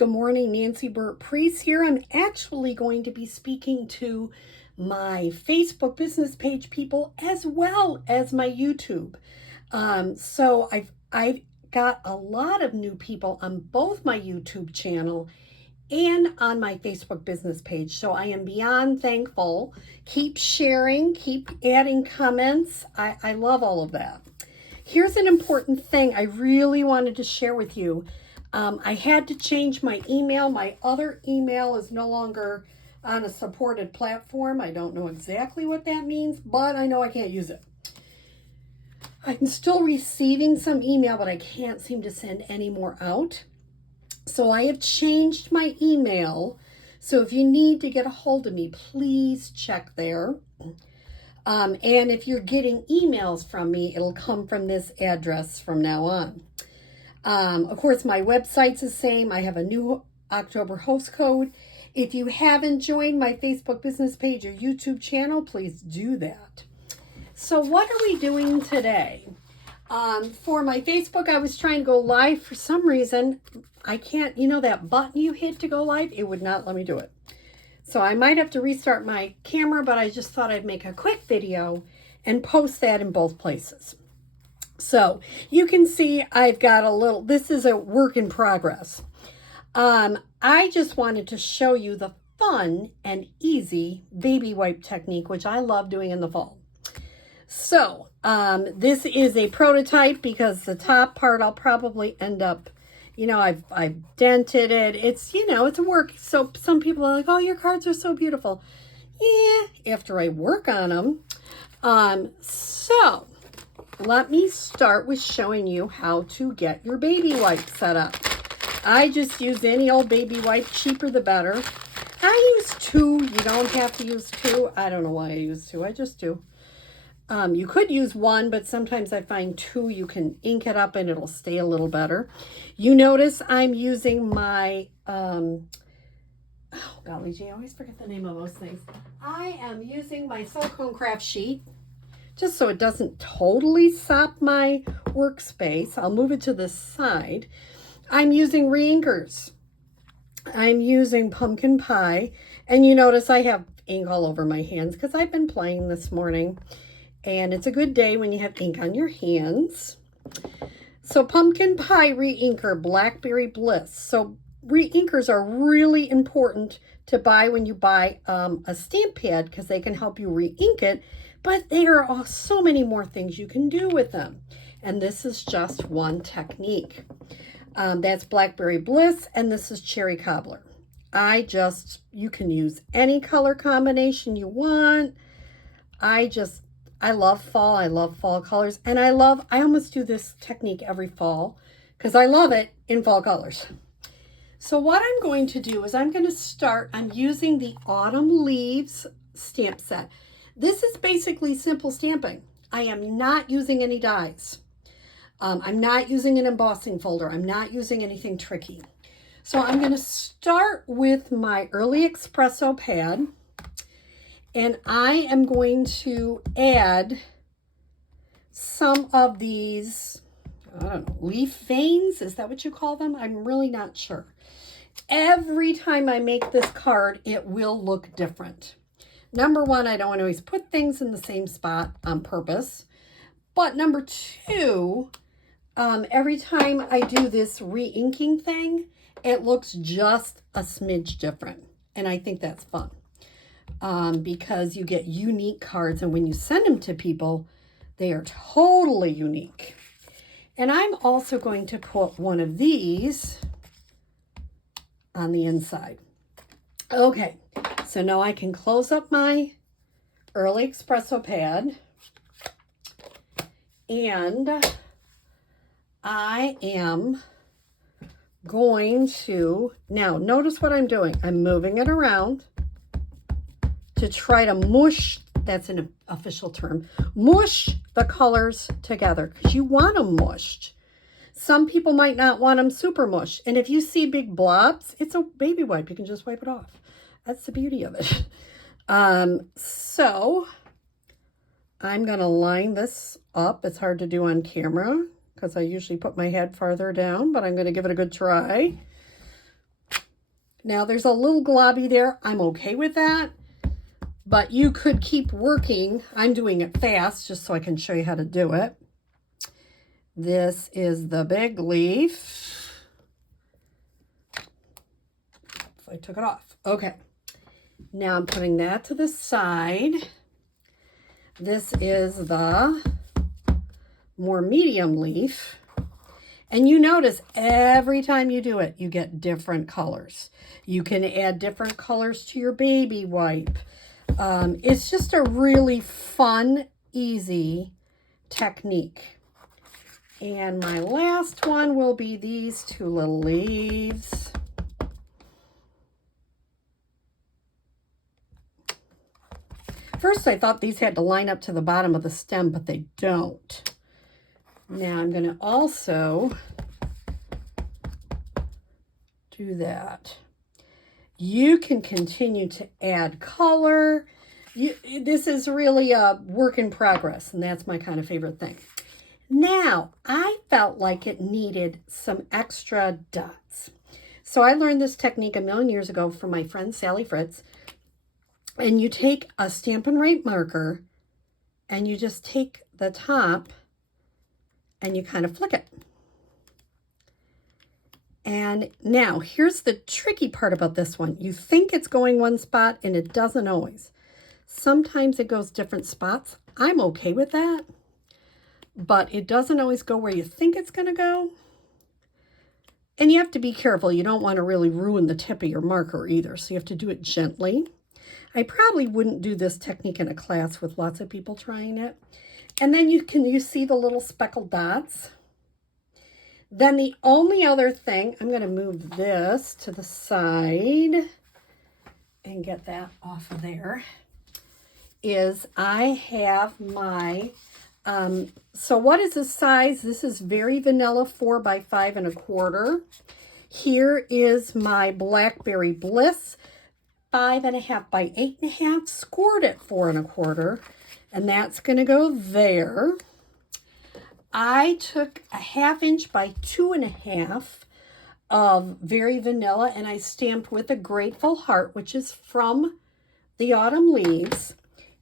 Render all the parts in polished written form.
Good morning, Nancy Burt-Preece here. I'm actually going to be speaking to my Facebook business page people as well as my YouTube. So I've got a lot of new people on both my YouTube channel and on my Facebook business page. So I am beyond thankful. Keep sharing, keep adding comments. I love all of that. Here's an important thing I really wanted to share with you. I had to change my email. My other email is no longer on a supported platform. I don't know exactly what that means, but I know I can't use it. I'm still receiving some email, but I can't seem to send any more out. So I have changed my email. So if you need to get a hold of me, please check there. And if you're getting emails from me, it'll come from this address from now on. Of course, my website's the same. I have a new October host code. If you haven't joined my Facebook business page or YouTube channel, please do that. So what are we doing today? For my Facebook, I was trying to go live. For some reason, I can't, that button you hit to go live, it would not let me do it. So I might have to restart my camera, but I just thought I'd make a quick video and post that in both places. So you can see I've got this is a work in progress. I just wanted to show you the fun and easy baby wipe technique, which I love doing in the fall. So this is a prototype because the top part I'll probably end up, I've dented it. It's a work. So some people are like, oh, your cards are so beautiful. Yeah, after I work on them. So let me start with showing you how to get your baby wipe set up. I just use any old baby wipe, cheaper the better. I use 2. You don't have to use 2. I don't know why I use 2. I just do. You could use 1, but sometimes I find 2, you can ink it up and it'll stay a little better. You notice I'm using my, oh golly gee, I always forget the name of those things. I am using my silicone craft sheet just so it doesn't totally sop my workspace. I'll move it to the side. I'm using re-inkers. I'm using pumpkin pie. And you notice I have ink all over my hands because I've been playing this morning. And it's a good day when you have ink on your hands. So pumpkin pie re-inker, Blackberry Bliss. So re-inkers are really important to buy when you buy a stamp pad because they can help you re-ink it. But there are so many more things you can do with them. And this is just one technique. That's Blackberry Bliss, and this is Cherry Cobbler. You can use any color combination you want. I love fall. I love fall colors. And I almost do this technique every fall because I love it in fall colors. So what I'm going to do is I'm using the Autumn Leaves stamp set. This is basically simple stamping. I am not using any dies. I'm not using an embossing folder. I'm not using anything tricky. So I'm going to start with my Early Espresso pad. And I am going to add some of these, I don't know, leaf veins. Is that what you call them? I'm really not sure. Every time I make this card, it will look different. Number 1, I don't want to always put things in the same spot on purpose. But number 2, every time I do this re-inking thing, it looks just a smidge different. And I think that's fun. Because you get unique cards, and when you send them to people, they are totally unique. And I'm also going to put one of these on the inside. Okay, so now I can close up my Early Espresso pad, and I am going to, now notice what I'm doing. I'm moving it around to try to mush, that's an official term, mush the colors together because you want them mushed. Some people might not want them super mush. And if you see big blobs, it's a baby wipe. You can just wipe it off. That's the beauty of it. So I'm going to line this up. It's hard to do on camera because I usually put my head farther down, but I'm going to give it a good try. Now there's a little globby there. I'm okay with that, but you could keep working. I'm doing it fast just so I can show you how to do it. This is the big leaf. If I took it off. Okay. Now I'm putting that to the side. This is the more medium leaf. And you notice every time you do it, you get different colors. You can add different colors to your baby wipe. It's just a really fun, easy technique. And my last one will be these two little leaves. First, I thought these had to line up to the bottom of the stem, but they don't. Now I'm going to also do that. You can continue to add color. This is really a work in progress, and that's my kind of favorite thing. Now, I felt like it needed some extra dots. So I learned this technique a million years ago from my friend Sally Fritz. And you take a Stampin' Write marker and you just take the top and you kind of flick it. And now here's the tricky part about this one. You think it's going one spot and it doesn't always. Sometimes it goes different spots. I'm okay with that, but it doesn't always go where you think it's going to go. And you have to be careful. You don't want to really ruin the tip of your marker either. So you have to do it gently. I probably wouldn't do this technique in a class with lots of people trying it. And then you see the little speckled dots. Then the only other thing, I'm going to move this to the side and get that off of there, is I have my, so what is the size? This is Very Vanilla 4 by 5 1/4. Here is my Blackberry Bliss 5.5 by 8.5, scored at 4 1/4, and that's going to go there. I took a 1/2 inch by 2.5 of Very Vanilla, and I stamped with a Grateful Heart, which is from the Autumn Leaves,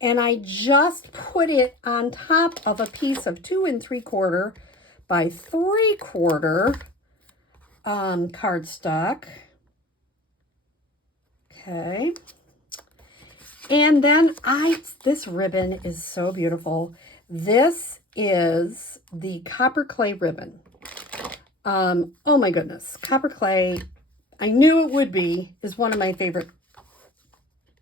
and I just put it on top of a piece of 2 3/4 by 3/4 cardstock. Okay, and then this ribbon is so beautiful. This is the copper clay ribbon. Oh my goodness, copper clay, I knew it would be, is one of my favorite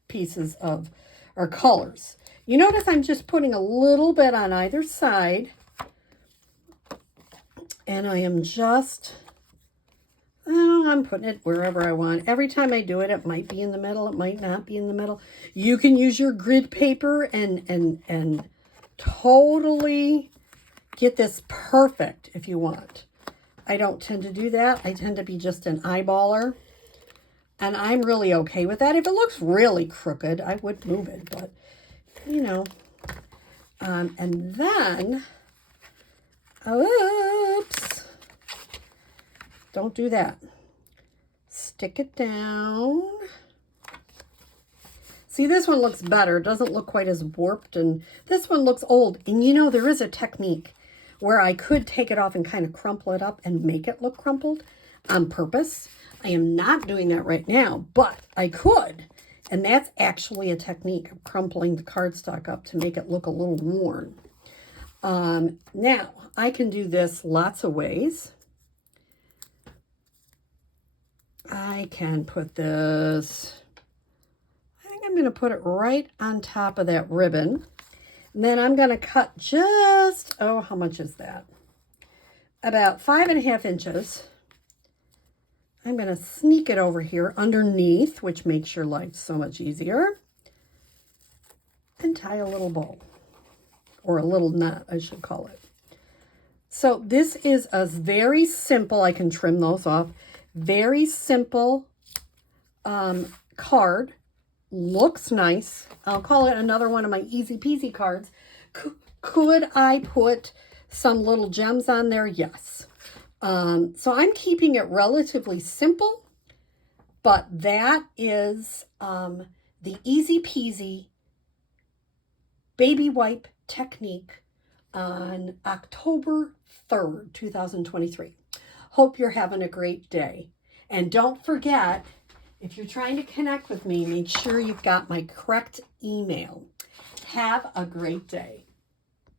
pieces of, or colors. You notice I'm just putting a little bit on either side, and I am just, I'm putting it wherever I want. Every time I do it, it might be in the middle, it might not be in the middle. You can use your grid paper and totally get this perfect if you want. I don't tend to do that. I tend to be just an eyeballer, and I'm really okay with that. If it looks really crooked, I would move it, but you know. And then, oops. Don't do that. Stick it down. See, this one looks better. It doesn't look quite as warped, and this one looks old. And you know, there is a technique where I could take it off and kind of crumple it up and make it look crumpled on purpose. I am not doing that right now, but I could. And that's actually a technique of crumpling the cardstock up to make it look a little worn. Now, I can do this lots of ways. I can put this, I think I'm going to put it right on top of that ribbon. And then I'm going to cut just, oh, how much is that? About 5.5 inches. I'm going to sneak it over here underneath, which makes your life so much easier. And tie a little bow, or a little knot, I should call it. So this is a very simple, I can trim those off, very simple card. Looks nice. I'll call it another one of my easy peasy cards. Could I put some little gems on there? Yes. So I'm keeping it relatively simple. But that is the easy peasy baby wipe technique on October 3rd, 2023. Hope you're having a great day. And don't forget, if you're trying to connect with me, make sure you've got my correct email. Have a great day.